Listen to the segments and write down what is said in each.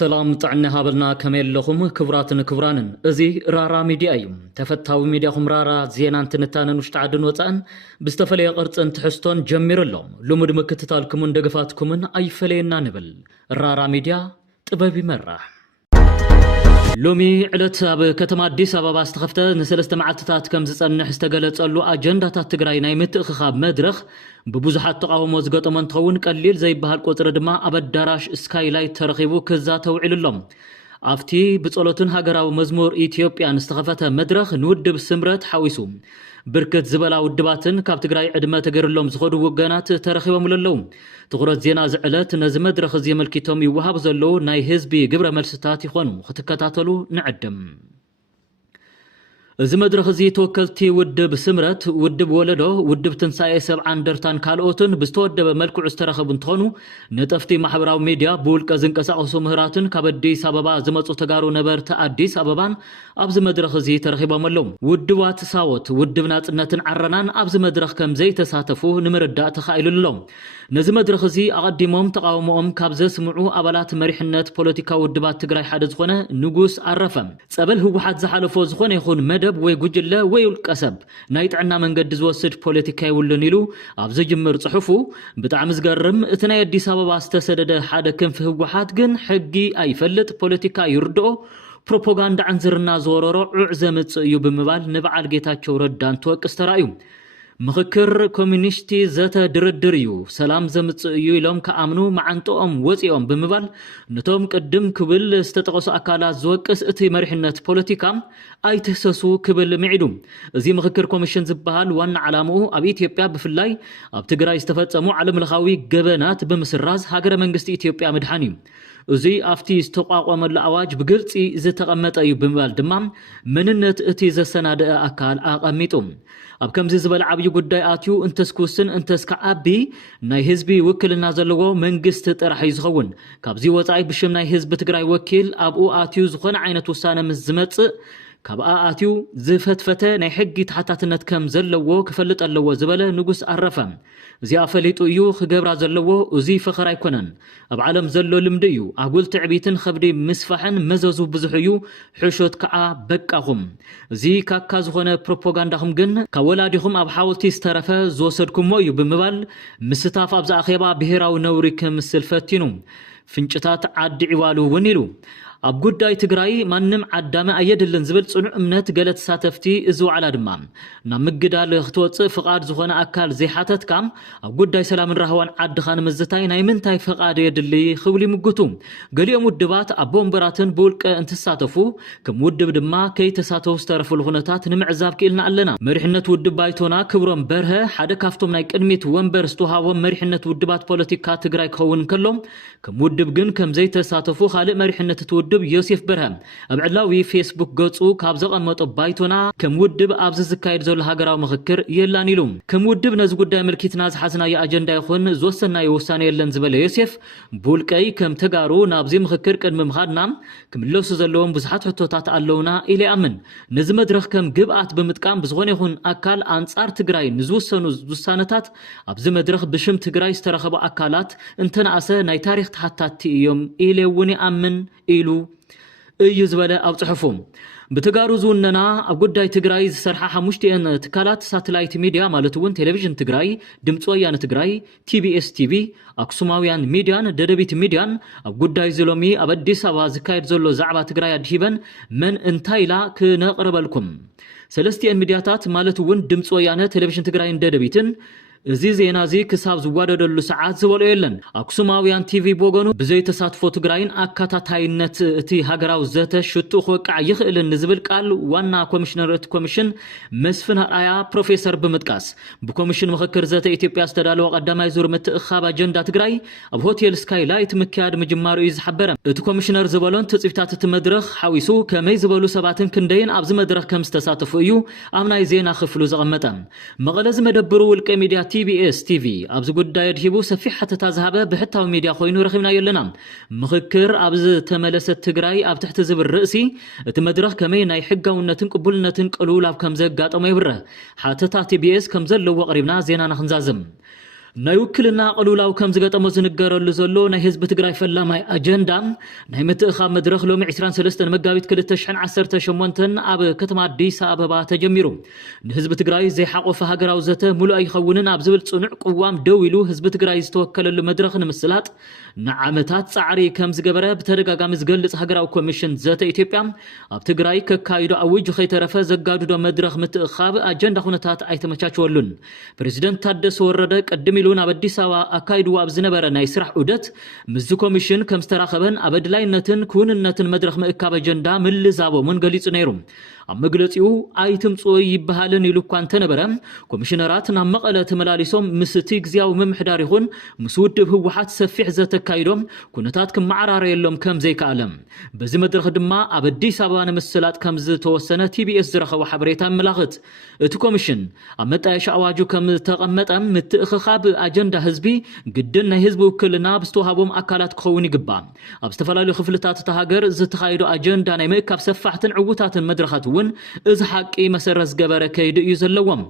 سلام طعنا هابلنا كمال لهم كبراتن كبرانن ازي رارا ميديا ايوم تفتاوي ميدياهم رارا زينان تنتانن وشتعدن وطان بستفلي قرصن تحستون جمير اللهم لمد مكتتالكمون دقفاتكمون اي فلينا نبل رارا ميديا طبابي مرة لومي علت بكتما أديس أبابا استخفته نسلست معتتات كم زصنح استقلت قالو أجنداتات تግራይ ናይ ምትእኽኻብ መድረኽ ببوزحات تقاوم وزقط من تخون قليل زي بهال قطر دما أبداراش سكايلايت ترخيبو كزا توعيل اللهم أفتي بصولتن هاجراو مزمور إثيوبيا استخفته مدرخ نودب سمرت حويسو بركت زبلا ودباتن كاب تግራይ عدمه تغرلهم زخدو وغانات ترخيبهم للوم تغرت زينا زعلت نز مدرخ زي ملكيتهم يوهب زلو ناي حزبي ግብረ መልስታት ይኾኑ ክትከታተሉ ንዕድም እዚ መድረኽ እዚ ተወከልቲ ውድብ ስምረት ውድብ ወለዶ ውድብ ትንሳኤ ሰብ አንደርታን ካልኦትን ብስተወደበ መልክዑ ዝተረኸቡ እንትኾኑ ነጠፍቲ ማሕበራዊ ሚድያ ብውልቀ ዝንቀሳቐሱ ምህራትን ካብ አዲስ አበባ ዝመጹ ተጋሩ ነበርቲ አዲስ አበባን ኣብዚ መድረኽ እዚ ተረኺቦም ኣለዉ ውድባት ሳወት ውድብ ናጽነትን ዓረናን ኣብዚ መድረኽ ከም ዘይተሳተፉ ንምርዳእ ተኻኢሉሎም ነዚ መድረኽ እዚ ኣቐዲሞም ተቃውሞኦም ካብ ዘስምዑ ኣባላት መሪሕነት ፖለቲካ ውድባት ትግራይ ሓደ ዝኾነ ንጉስ አረፈ ጸበል ህወሓት ዝሓለፎ ዝኾነ ይኹን መደብ ወይ ጉጅለ ወይ ውልቀሰብ ናይ ጥዕና መንገዲ ዝወስድ ፖለቲካ ይውልን ኢሉ ኣብ ዝጅምር ጽሑፉ ብጣዕሚ ዝገርም እቲ ናይ አዲስ አበባ ዝተሰደደ ሓደ ክንፍ ህወሓት ግን ሕጊ ኣይፈልጥ ፖለቲካ ይርድኦ ፕሮፓጋንዳ አንዝርና ዝወረሮ ዑዕ ዘምጽእ እዩ ብምባል ንበዓል ጌታቸው ረዳን ተወቅስ ተራእዩ ምኽክር ኮሚኒስቲ ዘተ ድርድር እዩ ሰላም ዘምጽእ እዩ ኢሎም ከኣምኑ ማዓንጦኦም ወፂኦም ብምባል ነቶም ቅድም ክብል ዝተጠቐሱ ኣካላት ዝወቅስ እቲ መሪሕነት ፖለቲካ ኣይተሰሱ ክብል ምዒዱ እዚ ምኽክር ኮሚሽን ዝበሃል ዋና ዓላምኡ ኣብ ኢትዮጵያ ብፍላይ ኣብ ትግራይ ዝተፈጸሙ ዓለምለኻዊ ገበናት ብምስራዝ ሃገረ መንግስቲ ኢትዮጵያ ምድሓን እዩ እዚ ኣፍቲ ዝተቋቋመሉ ኣዋጅ ብግልጺ ዝተቐመጠ እዩ ብምባል ድማ መንነት እቲ ዘሰናደአ ኣካል ኣቐሚጡ ኣብ ከምዚ ዝበለ ዓብይ ጉዳይ ኣትዩ እንተስኩስን እንተስከዓቢ ናይ ህዝቢ ውክልና ዘለዎ መንግስቲ ጥራሕ እዩ ዝኸውን ካብዚ ወጻኢ ብሽም ናይ ህዝቢ ትግራይ ወኪል ኣብኡ ኣትዩ ዝኾነ ዓይነት ውሳነ ምስ ዝመጽእ ካብ ኣትዩ ዝፈትፈተ ናይ ሕጊ ተሓታትነት ከም ዘለዎ ክፈልጥ ኣለዎ ዝበለ ንጉስ አረፈ እዚ ኣፈሊጡ እዩ ክገብራ ዘለዎ እዚ ፍኽር ኣይኮነን ኣብ ዓለም ዘሎ ልምዲ እዩ ኣጉል ትዕቢትን ከብዲ ምስፋሕን መዘዙ ብዙሕ እዩ ሕሾት ከዓ በቃኹም እዚ ካካ ዝኾነ ፕሮፓጋንዳኹም ግን ካብ ወላዲኹም ኣብ ሓወልቲ ዝተረፈ ዝወሰድኩሞ እዩ ብምባል ምስታፍ ኣብ ዘኣኼባ ብሄራዊ ነውሪ ክምስል ፈቲኑ ፍንጭታት ዓዲ ዒዋሉ እውን ኢሉ ኣብ ጉዳይ ትግራይ ማንም ዓዳመ ኣየድልን ዝብል ጽኑዕ እምነት ገለ ተሳተፍቲ እዚ ዋዕላ ድማ ናብ ምግዳል ክትወፅእ ፍቓድ ዝኾነ ኣካል ዘይሓተትካ ኣብ ጉዳይ ሰላምን ራህዋን ዓድኻ ንምዝታይ ናይ ምንታይ ፍቓድ የድሊ ክብሉ ይምግቱ ገሊኦም ውድባት ኣብ ቦምበራትን ብውልቀ እንትሳተፉ ከም ውድብ ድማ ከይተሳተፉ ዝተረፈሉ ኩነታት ንምዕዛብ ክኢልና ኣለና መሪሕነት ውድብ ባይቶና ክብሮም በርሀ ሓደ ካፍቶም ናይ ቅድሚት ወንበር ዝተውሃቦም መሪሕነት ውድባት ፖለቲካ ትግራይ ክኸውን ከሎም ከም ውድብ ግን ከም ዘይተሳተፉ ካልእ መሪሕነት ውድብ ዮሴፍ በርሃም ኣብ ዕላዊ ፌስቡክ ገጹ ካብ ዘቐመጦ ባይቶና ከም ውድብ ኣብዚ ዝካየድ ዘሎ ሃገራዊ ምኽክር የላን ኢሉ ከም ውድብ ነዚ ጉዳይ ምልኪትና ዝሓዝናዮ ኣጀንዳ ይኹን ዝወሰናዮ ውሳነ የለን ዝበለ ዮሴፍ ብውልቀይ ከም ተጋሩ ናብዚ ምኽክር ቅድሚ ምኻድና ክምለሱ ዘለዎም ብዙሓት ሕቶታት ኣለውና ኢለ ይኣምን ነዚ መድረኽ ከም ግብኣት ብምጥቃም ብዝኾነ ይኹን ኣካል ኣንጻር ትግራይ ንዝወሰኑ ውሳነታት ኣብዚ መድረኽ ብሽም ትግራይ ዝተረኸቡ ኣካላት እንተነኣሰ ናይ ታሪክ ተሓታቲ እዮም ኢለ እውን ይኣምን ኢሉ እዩ ዝበለ ኣብ ጽሑፉ بتجارو زوننا أقول تجراي سرحة حمشتين تكالات ساتلايت ميديا مالتون تلفزيون تجراي دمتويان تجراي TBS TV أقسماويان ميديان ددبيت ميديان أقول زلومي أبديس أوازكايد زلو زعبة تجراي أدهيبن من انتايلا كنقرب لكم سلستيان ميدياتات مالتون دمتويان تلفزيون تجراي ددبيتن እዚ ዜና እዚ ክሳብ ዝዋደደሉ ሰዓት ዝበሎ የለን አክሱማውያን ቲቪ ቦገኑ ብዘይ ተሳትፎ ትግራይን አካታታይነት እቲ ሃገራው ዘተ ሽጡ ኾቃዕ ይኽእልን ዝብል ቃል ዋና ኮሚሽነር እቲ ኮሚሽን መስፍን አያ ፕሮፌሰር ብምጥቃስ በኮሚሽን ምኽክር ዘተ ኢትዮጵያ ዝተዳለወ ቀዳማይ ዙር ምትእኻብ አጀንዳ ትግራይ ኣብ ሆቴል ስካይላይት ምክያድ ምጅማሩ እዩ ዝሓበረ እቲ ኮሚሽነር ዝበሎን ትጽቢታት እቲ መድረኽ ሓዊሱ ከመይ ዝበሉ ሰባትን ክንደይን ኣብዚ መድረኽ ከም ዝተሳተፉ እዩ ኣብ ናይ ዜና ክፍሉ ዘቐመጠ መቐለ ዝመደብሩ ውልቀ ሚድያ TBS TV أبز قدّا يرهبو سفيح حتى تذهب بحتى ميديا خوينو رخيمنا يلنا مخكر أبز تملست تجراي أب تحت زب الرئسي تمدرخ كمين أي حجة ونتن قبول نتن قلول أب كم زق قات أو ما يبره حتى TBS كم زل لو قريبنا زينا نخنزازم ናይ ውክልና ቀሉላው ከም ዝገጠሞ ዝንገረሉ ዘሎ ናይ ህዝቢ ትግራይ ፈላማይ አጀንዳ ናይ ምትእኻብ መድረኽ ሎሚ 23 መጋቢት 2018 ኣብ ከተማ አዲስ አበባ ተጀሚሩ ንህዝቢ ትግራይ ዘይሓቆፈ ሃገራዊ ዘተ ሙሉ ኣይኸውንን ኣብ ዝብል ጽኑዕ ቅዋም ደው ኢሉ ህዝቢ ትግራይ ዝተወከለሉ መድረኽ ንምስላጥ ንዓመታት ጻዕሪ ከም ዝገበረ ብተደጋጋሚ ዝገልጽ ሃገራዊ ኮሚሽን ዘተ ኢትዮጵያ ኣብ ትግራይ ከካይዶ ኣውጅ ከይተረፈ ዘጋድዶ መድረኽ ምትእኻብ አጀንዳ ኩነታት ኣይተመቻቸወሉን ፕሬዝደንት ታደሰ ወረደ ቀድም ኢሉን ኣብ አዲስ አበባ ኣካይድዎ ኣብ ዝነበረ ናይ ስራሕ ዑደት ምዝ ኮሚሽን ከም ዝተራኸበን ኣብ ኣድላይነትን ክውንነትን መድረኽ ምእካብ አጀንዳ ምልዛቦምን ገሊጹ ነይሩ ኣብ መግለጺኡ ኣይትምጽኡ ይበሃልን ኢሉ እኳ እንተነበረ ኮሚሽነራት ናብ መቐለ ተመላሊሶም ምስቲ ግዝያዊ ምምሕዳር ይኹን ምስ ውድብ ህወሓት ሰፊሕ ዘተካይዶም ኩነታት ክመዓራረየሎም ከም ዘይከኣለም በዚ መድረኽ ድማ ኣብ አዲስ አበባ ንምስላጥ ከም ዝተወሰነ ቲቢኤስ ዝረኸቦ ሓበሬታ መላኽት እቲ ኮሚሽን ኣብ መጣየሻ ኣዋጁ ከም ተቐመጠ ምትእኽኻብ አጀንዳ ህዝቢ ግድን ናይ ህዝቢ ውክልና ብዝተዋሃቦም ኣካላት ክኸውን ይግባእ ኣብ ዝተፈላለዩ ክፍልታት እታ ሃገር ዝተኻይዶ አጀንዳ ናይ ምእካብ ሰፋሕትን ዕውታትን መድረኻት እዚ ሓቂ መሰረት ገበረ ከይድ እዩ ዘለዎም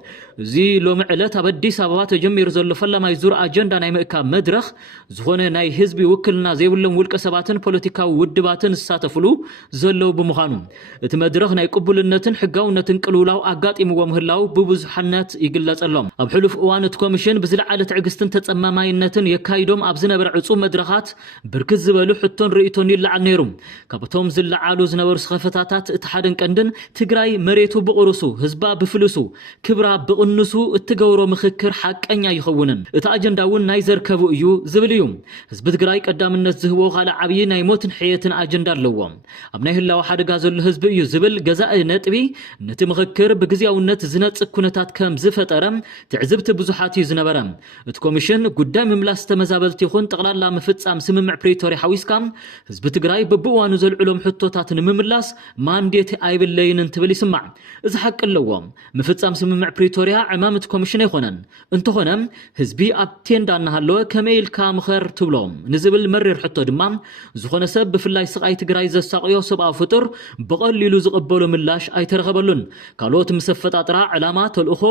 እዚ ሎሚ ዕለት ኣብ አዲስ አበባ ተጀሚሩ ዘሎ ፈላማይ ዙር አጀንዳ ናይ ምእካብ መድረኽ ዝኾነ ናይ ህዝቢ ውክልና ዘይብሎም ውልቀ ሰባትን ፖለቲካዊ ውድባትን ዝሳተፍሉ ዘለው ብምዃኑ እቲ መድረኽ ናይ ቅቡልነትን ሕጋውነትን ቅልውላው ኣጋጢምዎ ምህላው ብብዙሕነት ይግለጸሎም ኣብ ሕሉፍ እዋን እቲ ኮሚሽን ብዝለዓለ ትዕግስትን ተጸማማይነትን የካይዶም ኣብ ዝነበረ ዕጹብ መድረኻት ብርክት ዝበሉ ሕቶን ርእቶን ይለዓል ነይሩ ካብቶም ዝለዓሉ ዝነበሩ ስኸፈታታት እቲ ሓደን ቀንድን ትግራይ መሬቱ ብቕርሱ ህዝባ ብፍልሱ ክብራ ብቕንሱ እትገብሮ ምኽክር ሓቀኛ ይኸውንን እቲ አጀንዳ እውን ናይ ዘርከቡ እዩ ዝብል እዩ ህዝቢ ትግራይ ቀዳምነት ዝህቦ ካልእ ዓብዪ ናይ ሞትን ሕየትን አጀንዳ ኣለዎ ኣብ ናይ ህላዊ ሓደጋ ዘሎ ህዝቢ እዩ ዝብል ገዛኢ ነጥቢ ነቲ ምኽክር ብግዝያውነት ዝነጽግ ኩነታት ከም ዝፈጠረ ትዕዝብቲ ብዙሓት እዩ ዝነበረ እቲ ኮሚሽን ጉዳይ ምምላስ ተመዛበልቲ ይኹን ጠቕላላ ምፍጻም ስምምዕ ፕሪቶሪያ ሓዊስካ ህዝቢ ትግራይ በብእዋኑ ዘልዕሎም ሕቶታት ንምምላስ ማንዴት ኣይብለይን እንትብል ይስማዕ እዚ ሓቂ ኣለዎ ምፍጻም ስምምዕ ፕሪቶሪያ ዕማምት ኮሚሽን ኣይኮነን እንተኾነ ህዝቢ ኣብ ቴንዳ እናሃለወ ከመይልካ ምኽር ትብሎም ንዝብል መሪር ሕቶ ድማ ዝኾነ ሰብ ብፍላይ ስቃይ ትግራይ ዘሳቅዮ ሰብኣዊ ፍጡር በቐሊሉ ዝቕበሎ ምላሽ ኣይተረኸበሉን ካልኦት ምስ ኣፈጣጥራ ዕላማ ተልእኾ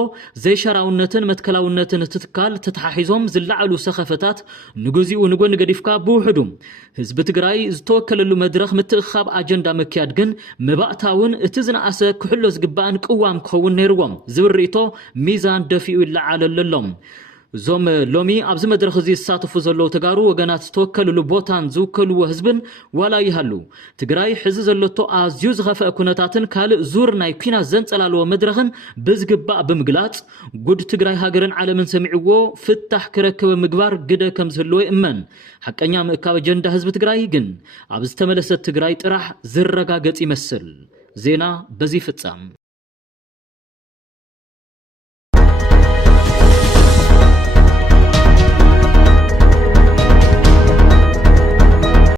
ዘይሸራውነትን መትከላውነትን ትትካል ተተሓሒዞም ዝለዓሉ ሰኸፈታት ንግዚኡ ንጎኒ ገዲፍካ ብውሕዱ ህዝቢ ትግራይ ዝተወከለሉ መድረኽ ምትእኻብ አጀንዳ ምክያድ ግን መባእታውን እቲ ዝነኣሰ ክሕሎ ዝግባእን ቅዋም ክኸውን ነይርዎም ዝብል ርእቶ ሚዛን ደፊኡ ይለዓለሎም ዞም ሎሚ ኣብዚ መድረኽ እዚ ዝሳተፉ ዘለዉ ተጋሩ ወገናት ዝተወከልሉ ቦታን ዝውከልዎ ህዝብን ዋላ ይሃሉ ትግራይ ሕዚ ዘለቶ ኣዝዩ ዝኸፍአ ኩነታትን ካልእ ዙር ናይ ኩናት ዘንጸላልዎ መድረኽን ብዝግባእ ብምግላጽ ጉድ ትግራይ ሃገርን ዓለምን ሰሚዕዎ ፍታሕ ክረክብ ምግባር ግደ ከም ዝህልዎ ይእመን ሓቀኛ ምእካብ አጀንዳ ህዝቢ ትግራይ ግን ኣብ ዝተመለሰት ትግራይ ጥራሕ ዝረጋገጽ ይመስል ዜና በዚ ፍጻም